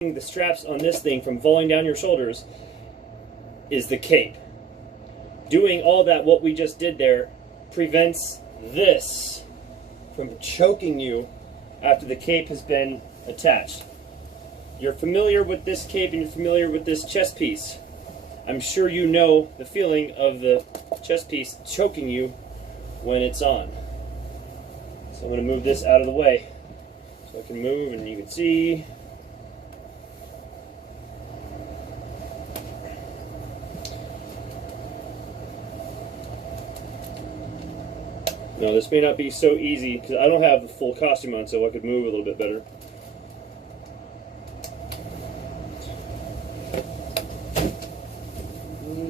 the straps on this thing from falling down your shoulders is the cape. Doing all that, what we just did there, prevents this from choking you after the cape has been attached. You're familiar with this cape and you're familiar with this chest piece. I'm sure you know the feeling of the chest piece choking you when it's on. So I'm going to move this out of the way so I can move and you can see. Now this may not be so easy because I don't have the full costume on, so I could move a little bit better.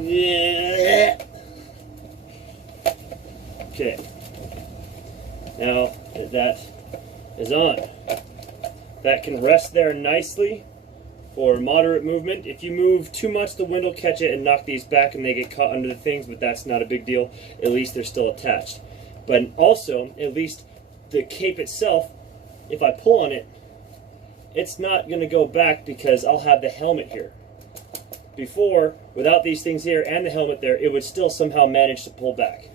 Yeah. Okay. Now that is on. That can rest there nicely for moderate movement. If you move too much, the wind will catch it and knock these back and they get caught under the things, but that's not a big deal. At least they're still attached. But also, at least the cape itself, if I pull on it, it's not going to go back because I'll have the helmet here. Before, without these things here and the helmet there, it would still somehow manage to pull back.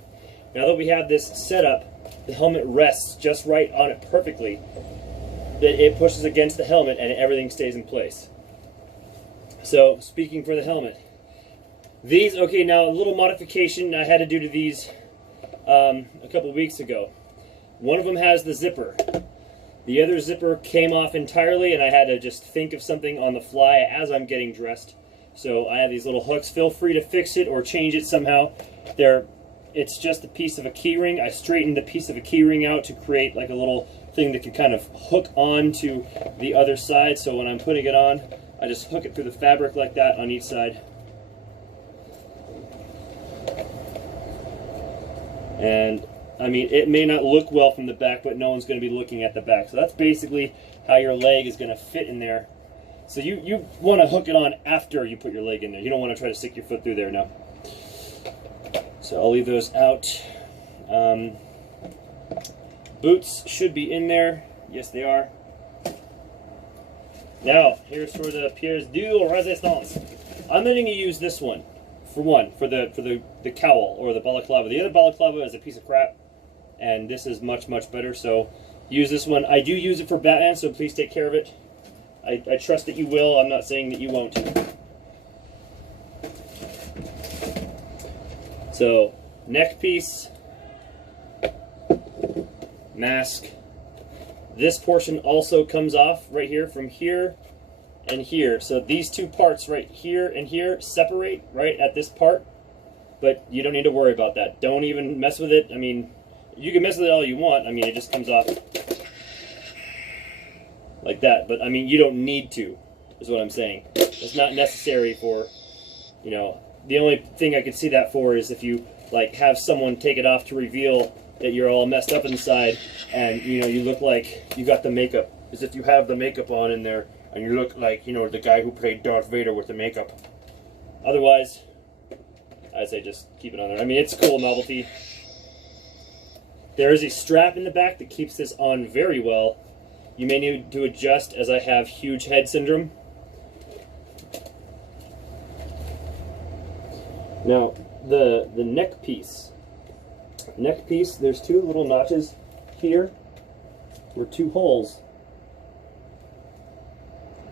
Now that we have this set up, the helmet rests just right on it perfectly. That it pushes against the helmet and everything stays in place. So, speaking for the helmet, these, okay, now a little modification I had to do to these a couple weeks ago. One of them has the zipper. The other zipper came off entirely and I had to just think of something on the fly as I'm getting dressed. So I have these little hooks. Feel free to fix it or change it somehow. It's just a piece of a key ring. I straightened the piece of a key ring out to create like a little thing that can kind of hook on to the other side. So when I'm putting it on, I just hook it through the fabric like that on each side. And I mean, it may not look well from the back, but no one's going to be looking at the back. So that's basically how your leg is going to fit in there. So you want to hook it on after you put your leg in there. You don't want to try to stick your foot through there now. So I'll leave those out. Boots should be in there. Yes, they are. Now, here's for the pièce de résistance. I'm going to use this one. For the cowl or the balaclava. The other balaclava is a piece of crap, and this is much, much better, so use this one. I do use it for Batman, so please take care of it. I trust that you will. I'm not saying that you won't. So, neck piece, mask. This portion also comes off right here from here and here. So these two parts right here and here separate right at this part, but you don't need to worry about that. Don't even mess with it. I mean, you can mess with it all you want. I mean, it just comes off like that, but I mean, you don't need to, is what I'm saying. It's not necessary for, you know, the only thing I could see that for is if you like have someone take it off to reveal that you're all messed up inside and, you know, you look like you got the makeup, as if you have the makeup on in there. And you look like, you know, the guy who played Darth Vader with the makeup. Otherwise, I'd say just keep it on there. I mean, it's a cool novelty. There is a strap in the back that keeps this on very well. You may need to adjust as I have huge head syndrome. Now, the neck piece. Neck piece, there's two little notches here, or two holes.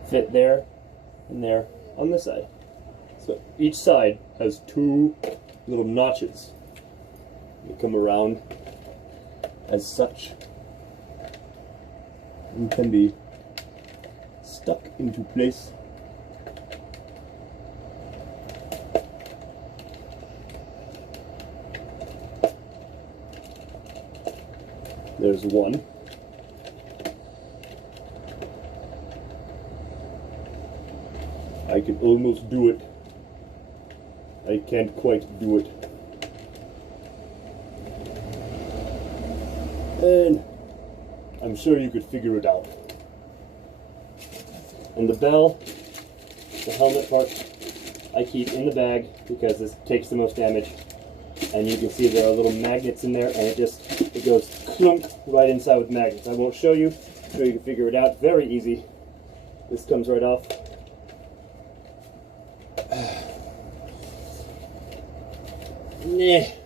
Fit there and there on this side. So each side has two little notches. They come around as such and can be stuck into place. There's one. I can almost do it. I can't quite do it. And I'm sure you could figure it out. And the bell, the helmet part, I keep in the bag because this takes the most damage. And you can see there are little magnets in there, and it goes clunk right inside with magnets. I won't show you, so you can figure it out. Very easy. This comes right off. Nah.